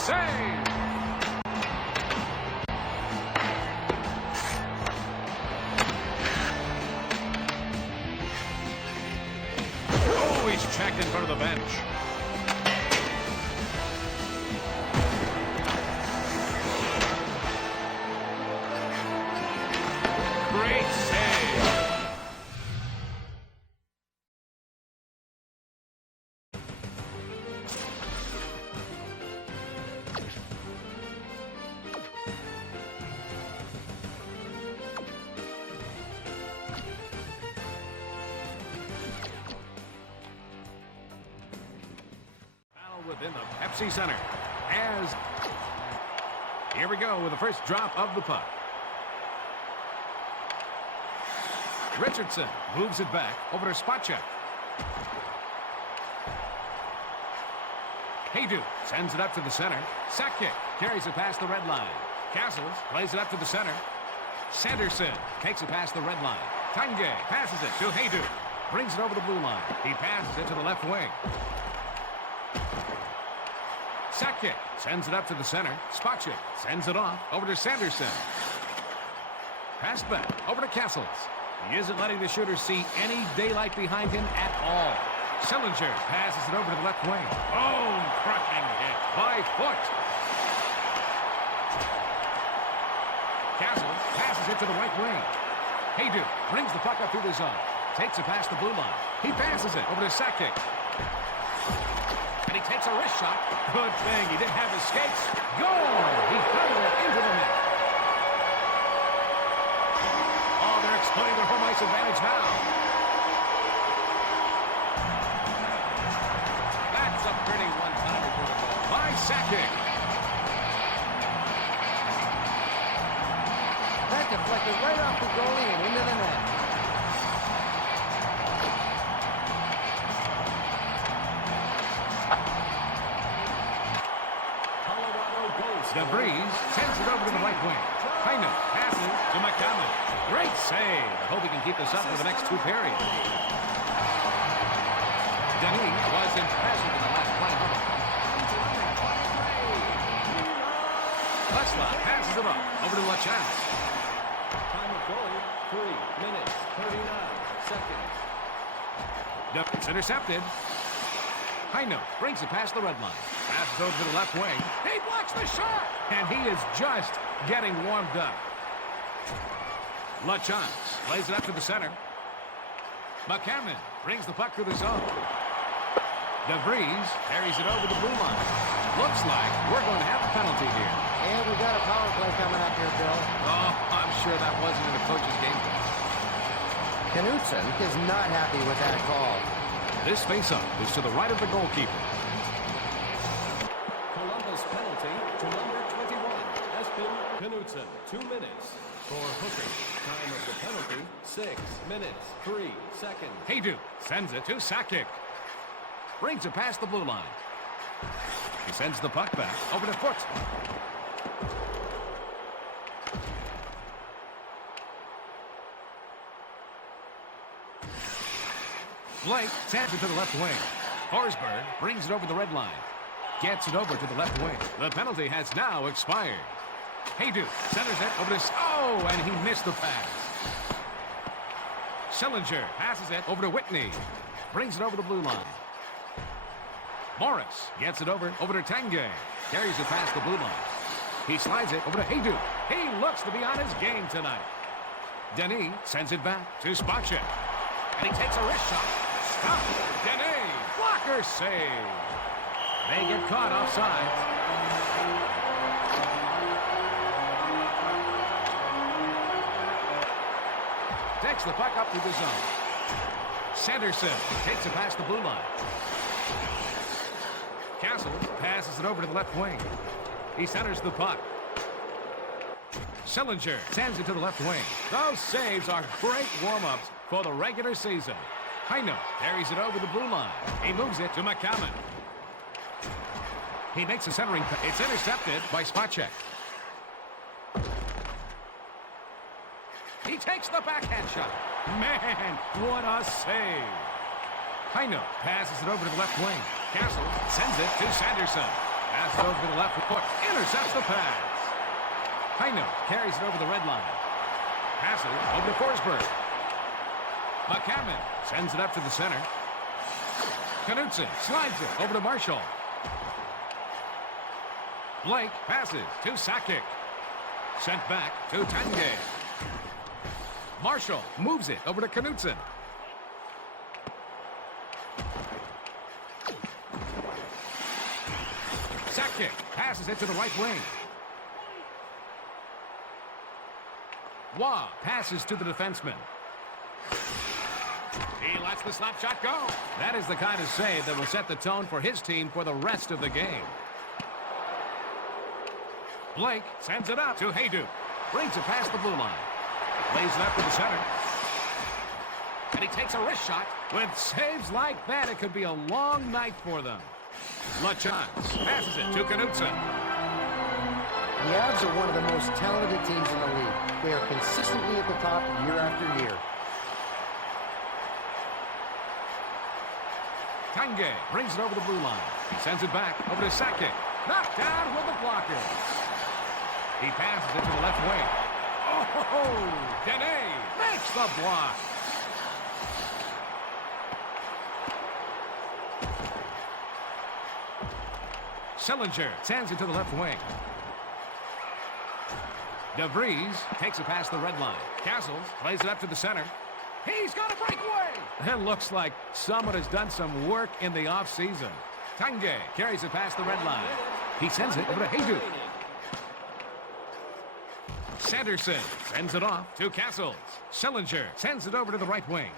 save! Oh, he's checked in front of the bench. Great save. Within the Pepsi Center. As here we go with the first drop of the puck. Richardson moves it back over to Spacek. Haydu sends it up to the center. Sakic carries it past the red line. Castles plays it up to the center. Sanderson takes it past the red line. Tanguay passes it to Haydu. Brings it over the blue line. He passes it to the left wing. Sakic sends it up to the center. Spacek sends it off over to Sanderson. Pass back over to Castles. He isn't letting the shooter see any daylight behind him at all. Sillinger passes it over to the left wing. Boom! Crushing hit by Foot. Castles passes it to the right wing. Haydu brings the puck up through the zone. Takes it past the blue line. He passes it over to Sakic. And he takes a wrist shot. Good thing he didn't have his skates. Goal! He pounded it into the net. Oh, they're exploiting their home ice advantage now. That's a pretty one-timer for the goal by Sakic. That deflected right off the goalie and into the net. DeVries sends it over to the right wing. Heino passes to McCammon. Great save. I hope he can keep this up for the next two periods. Denis was impressive in the last 20 minutes. Tesla passes it up over to Lachance. Time of goal, 3 minutes, 39 seconds. It's intercepted. Heino brings it past the red line. Passes over to the left wing. He blocks the shot! And he is just getting warmed up. Lachance plays it up to the center. McCammon brings the puck through the zone. DeVries carries it over the blue line. Looks like we're going to have a penalty here. And we got a power play coming up here, Bill. Oh, I'm sure that wasn't in the coach's game plan. Knutson is not happy with that call. This face-up is to the right of the goalkeeper. Columbus penalty to number 21, Espen Knutson. 2 minutes for hooking. Time of the penalty, 6 minutes, 3 seconds. Haydu sends it to Sakic. Brings it past the blue line. He sends the puck back over to Foot. Blake sends it to the left wing. Forsberg brings it over the red line. Gets it over to the left wing. The penalty has now expired. Haydu centers it over to... Oh, and he missed the pass. Sillinger passes it over to Whitney. Brings it over the blue line. Morris gets it over to Tanguay. Carries it past the blue line. He slides it over to Haydu. He looks to be on his game tonight. Denis sends it back to Spacek. And he takes a wrist shot. Stop. Denis. Blocker save. They get caught offside. Takes the puck up through the zone. Sanderson takes it past the blue line. Castle passes it over to the left wing. He centers the puck. Sillinger sends it to the left wing. Those saves are great warm-ups for the regular season. Heino carries it over the blue line. He moves it to McCammon. He makes a centering. It's intercepted by Spacek. He takes the backhand shot. Man, what a save. Heino passes it over to the left wing. Castle sends it to Sanderson. Pass it over to the left foot. Intercepts the pass. Heino carries it over the red line. Passes over to Forsberg. McCammon sends it up to the center. Knutson slides it over to Marshall. Blake passes to Sakic. Sent back to Tanguay. Marshall moves it over to Knutson. Sakic passes it to the right wing. Waugh passes to the defenseman. He lets the slap shot go. That is the kind of save that will set the tone for his team for the rest of the game. Blake sends it up to Hayduk. Brings it past the blue line. Lays it up to the center. And he takes a wrist shot. With saves like that, it could be a long night for them. LaChance passes it to Knutson. The Avs are one of the most talented teams in the league. They are consistently at the top year after year. Tanguay brings it over the blue line. He sends it back over to Sakic. Knocked down with the blocker. He passes it to the left wing. Oh, Dene makes the block. Sillinger sends it to the left wing. DeVries takes it past the red line. Castles plays it up to the center. He's got a breakaway. It looks like someone has done some work in the offseason. Tanguay carries it past the red line. He sends it over to Hayduk. Sanderson sends it off to Castles. Sillinger sends it over to the right wing.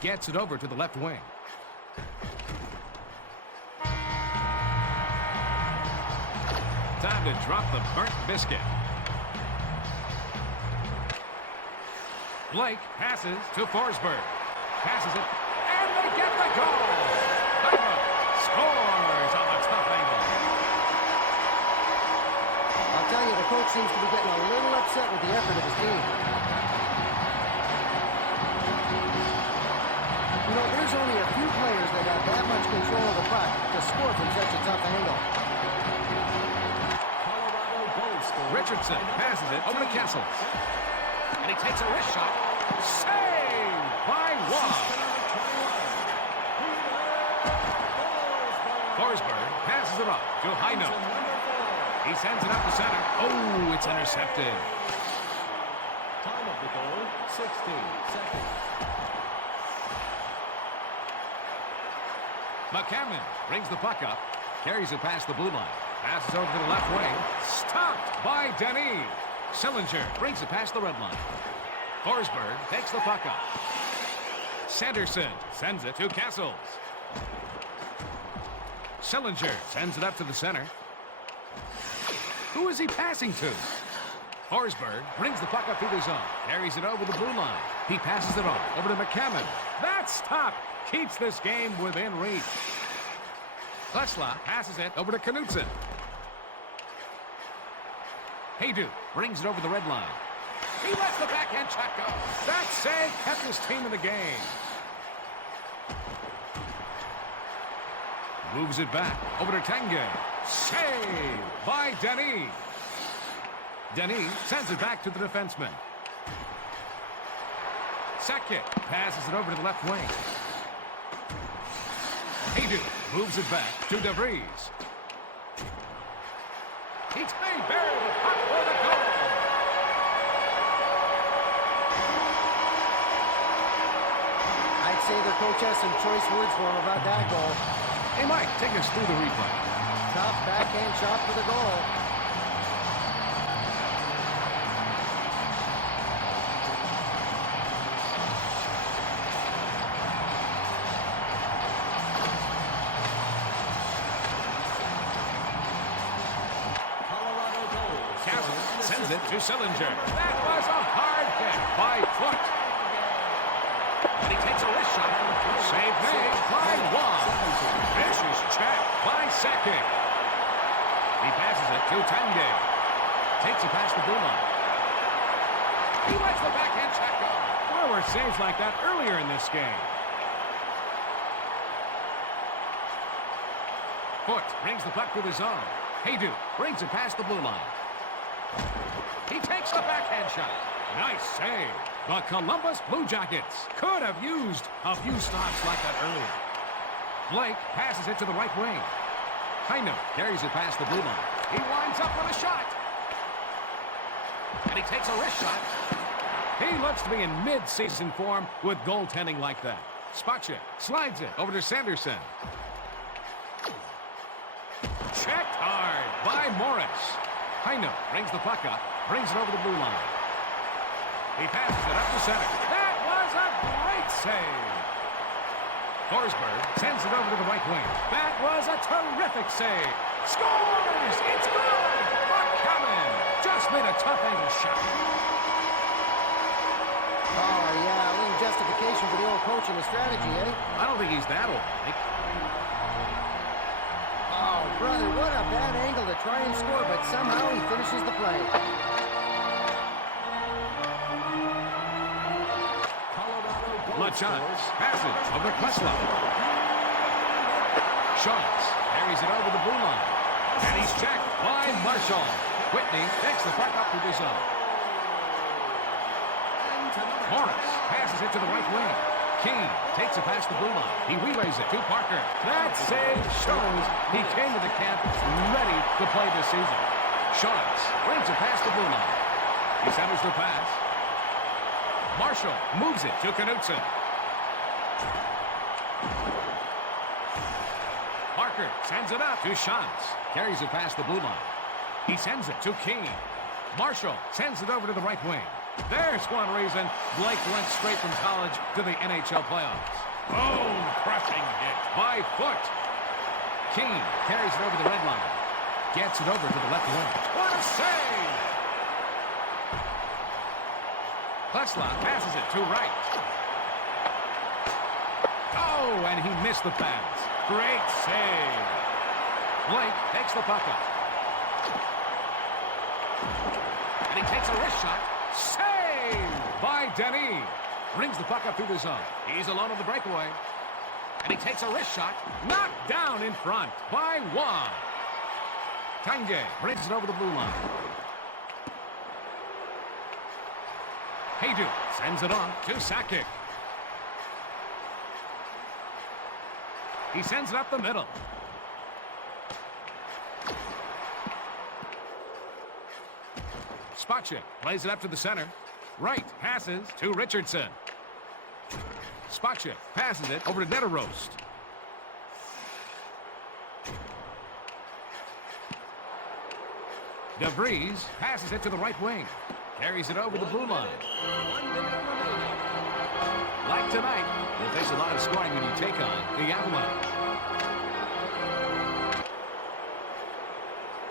Gets it over to the left wing. Time to drop the burnt biscuit. Blake passes to Forsberg. Passes it, and they get the goal. Heino scores on the tough angle. I'll tell you, the coach seems to be getting a little upset with the effort of his team. You know, there's only a few players that have that much control of the puck to score from such a tough angle. Richardson passes it over to Castles. And he takes a wrist shot. Saved by Waugh. Forsberg passes it off to Heino. He sends it up the center. Oh, it's intercepted. Time of the goal, 16 seconds. McCammon brings the puck up. Carries it past the blue line. Passes over to the left wing. Stopped by Denis. Sillinger brings it past the red line. Forsberg takes the puck up. Sanderson sends it to Castles. Sillinger sends it up to the center. Who is he passing to? Forsberg brings the puck up to the zone. Carries it over the blue line. He passes it on over to McCammon. That stop keeps this game within reach. Klesla passes it over to Knutson. Hayduk brings it over the red line. He lets the backhand check go. That save kept his team in the game. Moves it back over to Tanguay. Saved by Denis. Denis sends it back to the defenseman. Sakic passes it over to the left wing. Hayduk moves it back to DeVries. He's made bury the puck for the goal. I'd say the coach has some choice words for him about that goal. Hey, Mike, take us through the replay. Tough backhand shot for the goal. Colorado goals. Castle sends it to Sillinger. That was a hard hit by Foot. And he takes a wrist shot. Save made by Waugh. Vicious check by Sakic. He passes it to Tanguay. Takes it past the blue line. He lets the backhand check go. There were saves like that earlier in this game. foot brings the puck to the zone. Haydu brings it past the blue line. He takes the backhand shot. Nice save. The Columbus Blue Jackets could have used a few stops like that earlier. Blake passes it to the right wing. Heino carries it past the blue line. He winds up with a shot. And he takes a wrist shot. He looks to be in mid-season form with goaltending like that. Spacek slides it over to Sanderson. Checked hard by Morris. Heino brings the puck up, brings it over the blue line. He passes it up to center. That was a great save. Forsberg sends it over to the right wing. That was a terrific save. Scores! It's good! McCammon just made a tough angle shot. Oh, yeah, a little justification for the old coach and the strategy, eh? I don't think he's that old, Mike. Oh, brother, what a bad angle to try and score, but somehow he finishes the play. LaChance passes over Klesla. Schultz carries it over the blue line. And he's checked by Marshall. Whitney takes the puck up to the zone. Morris passes it to the right wing. King takes it past the blue line. He relays it to Parker. That save shows he came to the camp ready to play this season. Schultz brings it past the blue line. He centers the pass. Marshall moves it to Knutson. Parker sends it up to Schantz. Carries it past the blue line. He sends it to King. Marshall sends it over to the right wing. There's one reason Blake went straight from college to the NHL playoffs. Boom! Crushing hit by Foot. King carries it over the red line. Gets it over to the left wing. What a save! Klesla passes it to right. Oh, and he missed the pass. Great save. Blake takes the puck up. And he takes a wrist shot. Saved by Denis. Brings the puck up through the zone. He's alone on the breakaway. And he takes a wrist shot. Knocked down in front by Juan. Tanguay brings it over the blue line. Haydu sends it on to Sakic. He sends it up the middle. Spacek plays it up to the center. Wright passes to Richardson. Spacek passes it over to Neterost. DeVries passes it to the right wing. Carries it over the blue line. Like tonight, you'll face a lot of scoring when you take on the Avalanche.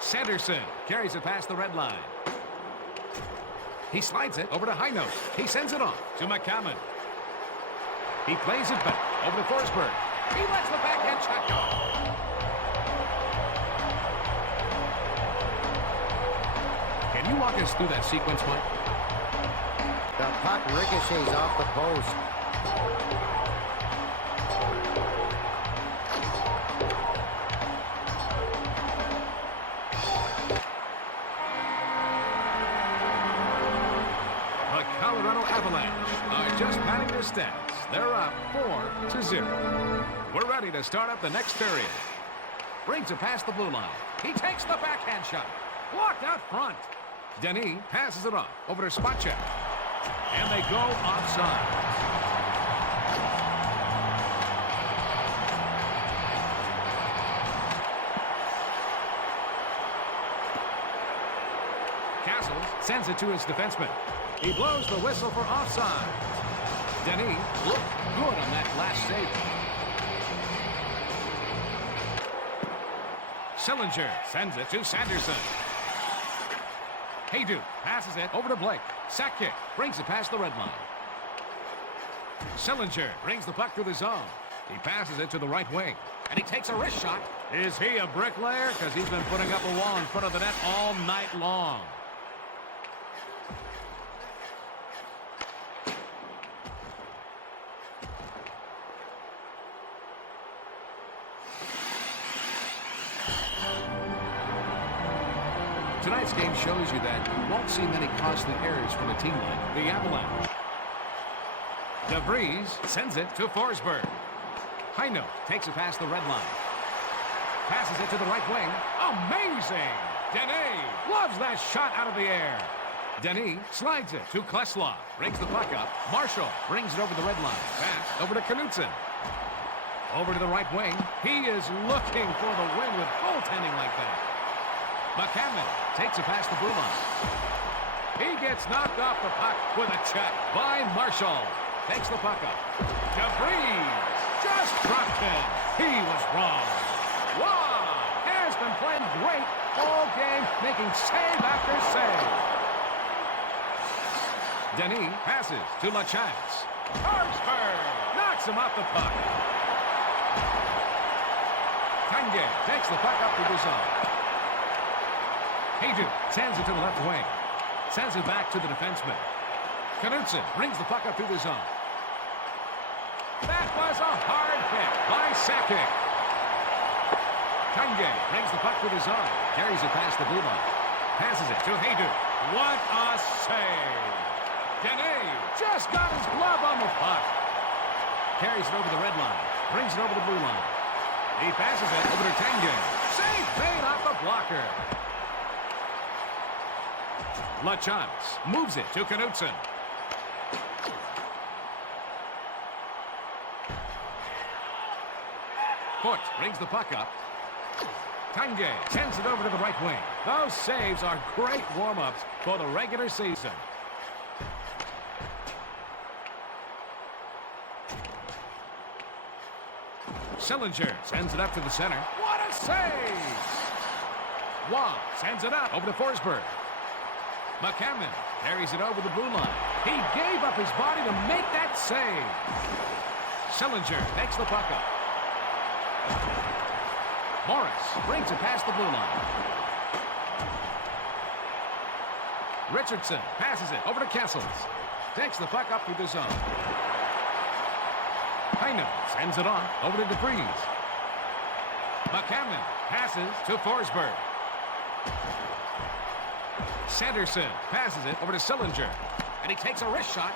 Sanderson carries it past the red line. He slides it over to Heino. He sends it off to McCammon. He plays it back over to Forsberg. He lets the backhand shot go. Can you walk us through that sequence, Mike? The puck ricochets off the post. The Colorado Avalanche are just padding their stats. They're up 4-0. We're ready to start up the next period. Brings it past the blue line. He takes the backhand shot. Blocked out front. Denis passes it off over to Spacek. And they go offside. Castles sends it to his defenseman. He blows the whistle for offside. Denis looked good on that last save. Sillinger sends it to Sanderson. Haydu passes it over to Blake. Sakic brings it past the red line. Sillinger brings the puck through the zone. He passes it to the right wing. And he takes a wrist shot. Is he a bricklayer? Because he's been putting up a wall in front of the net all night long. Tonight's game shows you that you won't see many costly errors from a team like the Avalanche. DeVries sends it to Forsberg. Heino takes it past the red line. Passes it to the right wing. Amazing! Denis loves that shot out of the air. Denis slides it to Klesla. Brings the puck up. Marshall brings it over the red line. Pass over to Knutson. Over to the right wing. He is looking for the win with goaltending like that. McCammon takes it past the blue line. He gets knocked off the puck with a check by Marshall. Takes the puck up. DeVries just dropped him. He was wrong. Wow! Has been playing great all game, making save after save. Denis passes to LaChance. Forsberg knocks him off the puck. Kange takes the puck up to the zone. Haydu sends it to the left wing. Sends it back to the defenseman. Knutson brings the puck up through the zone. That was a hard hit by Sakic. Kange brings the puck to the zone. Carries it past the blue line. Passes it to Haydu. What a save! Denis just got his glove on the puck. Carries it over the red line. Brings it over the blue line. He passes it over to Tengen. Save made off the blocker. LaChance moves it to Knutson. Foot brings the puck up. Tange sends it over to the right wing. Those saves are great warm-ups for the regular season. Sillinger sends it up to the center. What a save! Wong sends it up over to Forsberg. McCammon carries it over the blue line. He gave up his body to make that save. Sillinger takes the puck up. Morris brings it past the blue line. Richardson passes it over to Kessels. Takes the puck up through the zone. Heino sends it off over to DeVries. McCammon passes to Forsberg. Sanderson passes it over to Sillinger. And he takes a wrist shot.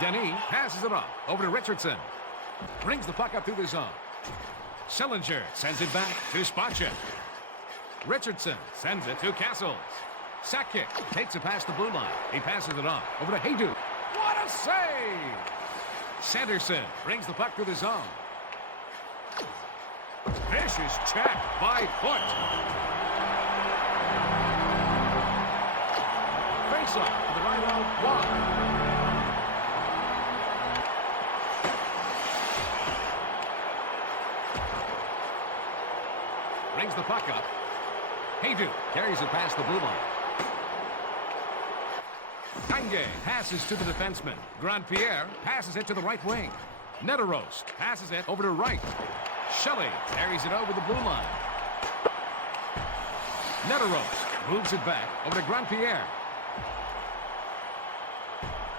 Denis passes it off over to Richardson. Brings the puck up through the zone. Sillinger sends it back to Spacek. Richardson sends it to Castles. Sakic takes it past the blue line. He passes it on over to Haydu. What a save! Sanderson brings the puck through the zone. Vicious check by Foot. Face off to the right wing. Brings the puck up. Haydu carries it past the blue line. Kange passes to the defenseman. Grandpierre passes it to the right wing. Neterost passes it over to right. Shelley carries it over the blue line. Neterost moves it back over to Grandpierre.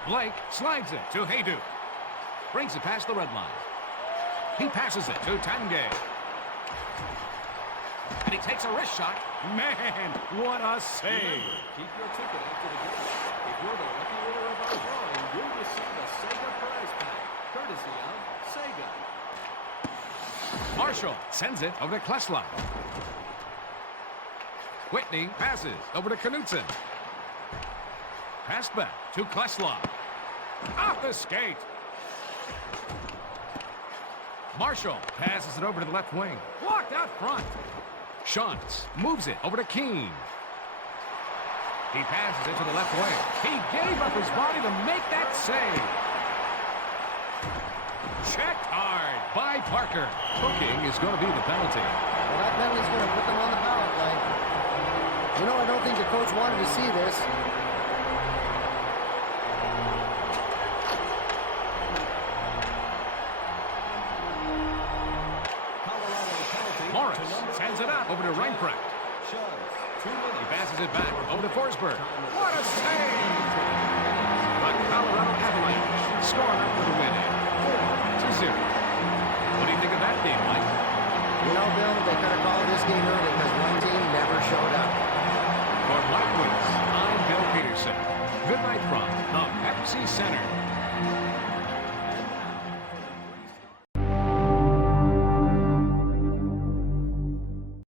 Blake slides it to Haydu. Brings it past the red line. He passes it to Tanguay. And he takes a wrist shot. Man, what a save. Remember, keep your ticket after the game. If you're the lucky winner of our drawing, you'll receive a Sega prize pack, courtesy of Sega. Marshall sends it over to Klesla. Whitney passes over to Knutson. Pass back to Klesla. Off the skate. Marshall passes it over to the left wing. Blocked out front. Shantz moves it over to Keane. He passes it to the left wing. He gave up his body to make that save. Checked hard by Parker. Hooking is going to be the penalty. Well, that penalty is going to put them on the power play. You know, I don't think the coach wanted to see this. Morris sends it up over to Reinprecht. He passes it back over to Forsberg. What a save! The Colorado Avalanche score up for the win. 4-0. What do you think of that game, Mike? You know, Bill, they could have called this game early because one team never showed up. For Mike Woods, I'm Bill Peterson. Good night from the Pepsi Center.